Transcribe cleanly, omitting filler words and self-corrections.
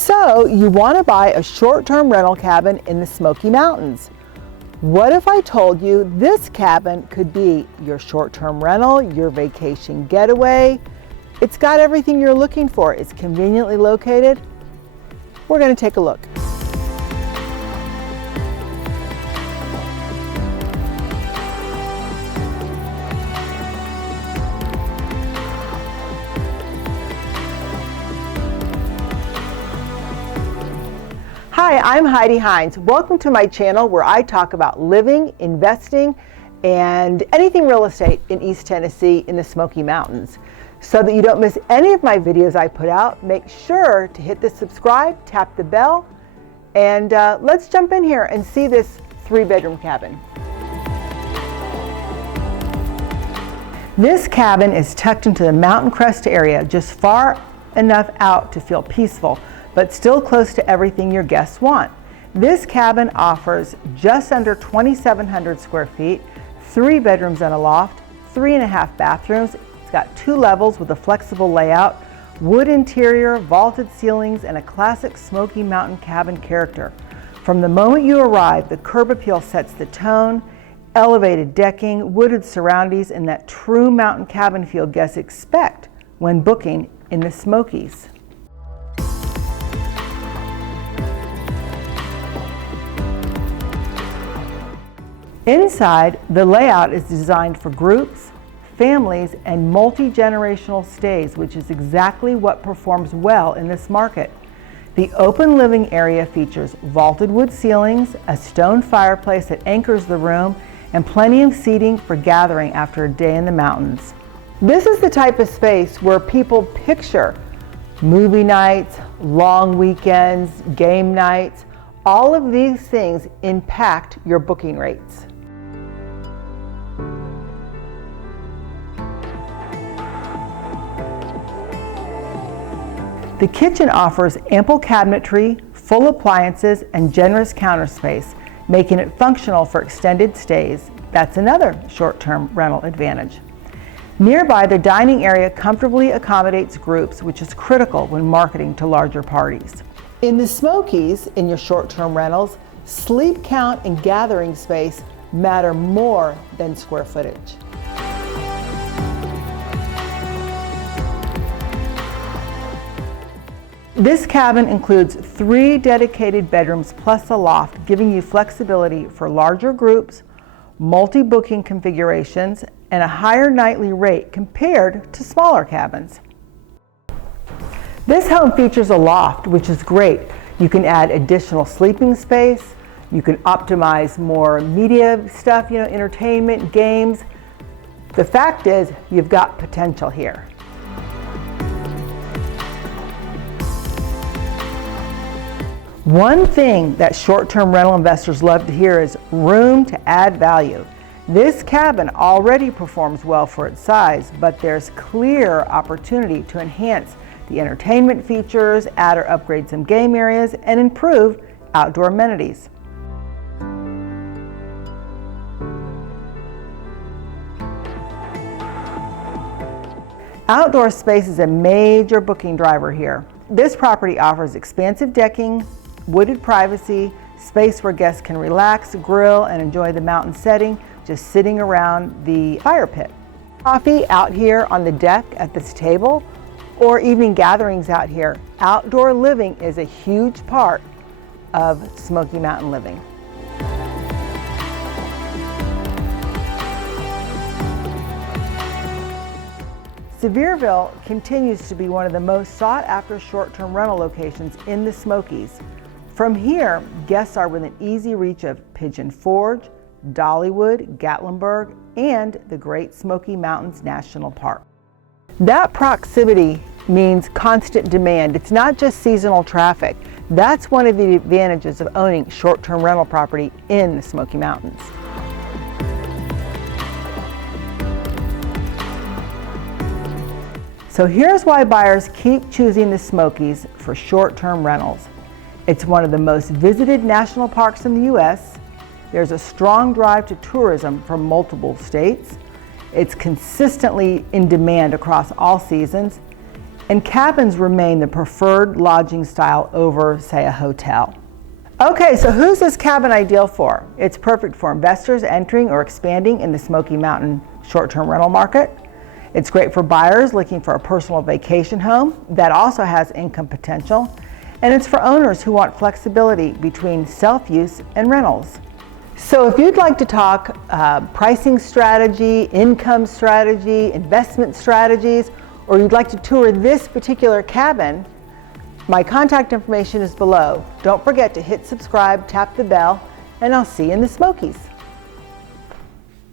So you want to buy a short-term rental cabin in the Smoky Mountains. What if I told you this cabin could be your short-term rental, your vacation getaway? It's got everything you're looking for. It's conveniently located. We're going to take a look. Hi, I'm Heidi Hines. Welcome to my channel where I talk about living, investing, and anything real estate in East Tennessee in the Smoky Mountains. So that you don't miss any of my videos I put out, make sure to hit the subscribe, tap the bell, and let's jump in here and see this 3-bedroom cabin. This cabin is tucked into the mountain crest area, just far enough out to feel peaceful, but still close to everything your guests want. This cabin offers just under 2,700 square feet, 3 bedrooms and a loft, 3.5 bathrooms. It's got 2 levels with a flexible layout, wood interior, vaulted ceilings, and a classic Smoky Mountain cabin character. From the moment you arrive, the curb appeal sets the tone, elevated decking, wooded surroundings, and that true mountain cabin feel guests expect when booking in the Smokies. Inside, the layout is designed for groups, families, and multi-generational stays, which is exactly what performs well in this market. The open living area features vaulted wood ceilings, a stone fireplace that anchors the room, and plenty of seating for gathering after a day in the mountains. This is the type of space where people picture movie nights, long weekends, game nights. All of these things impact your booking rates. The kitchen offers ample cabinetry, full appliances, and generous counter space, making it functional for extended stays. That's another short-term rental advantage. Nearby, the dining area comfortably accommodates groups, which is critical when marketing to larger parties. In the Smokies, in your short-term rentals, sleep count and gathering space matter more than square footage. This cabin includes 3 dedicated bedrooms plus a loft, giving you flexibility for larger groups, multi-booking configurations, and a higher nightly rate compared to smaller cabins. This home features a loft, which is great. You can add additional sleeping space, you can optimize more media stuff, entertainment, games. The fact is, you've got potential here. One thing that short-term rental investors love to hear is room to add value. This cabin already performs well for its size, but there's clear opportunity to enhance the entertainment features, add or upgrade some game areas, and improve outdoor amenities. Outdoor space is a major booking driver here. This property offers expansive decking, wooded privacy, space where guests can relax, grill, and enjoy the mountain setting, just sitting around the fire pit. Coffee out here on the deck at this table, or evening gatherings out here. Outdoor living is a huge part of Smoky Mountain living. Sevierville continues to be one of the most sought-after short-term rental locations in the Smokies. From here, guests are within easy reach of Pigeon Forge, Dollywood, Gatlinburg, and the Great Smoky Mountains National Park. That proximity means constant demand. It's not just seasonal traffic. That's one of the advantages of owning short-term rental property in the Smoky Mountains. So here's why buyers keep choosing the Smokies for short-term rentals. It's one of the most visited national parks in the U.S. There's a strong drive to tourism from multiple states. It's consistently in demand across all seasons. and cabins remain the preferred lodging style over, say, a hotel. Okay, so who's this cabin ideal for? It's perfect for investors entering or expanding in the Smoky Mountain short-term rental market. It's great for buyers looking for a personal vacation home that also has income potential. And it's for owners who want flexibility between self-use and rentals. So if you'd like to talk pricing strategy, income strategy, investment strategies, or you'd like to tour this particular cabin, my contact information is below. Don't forget to hit subscribe, tap the bell, and I'll see you in the Smokies.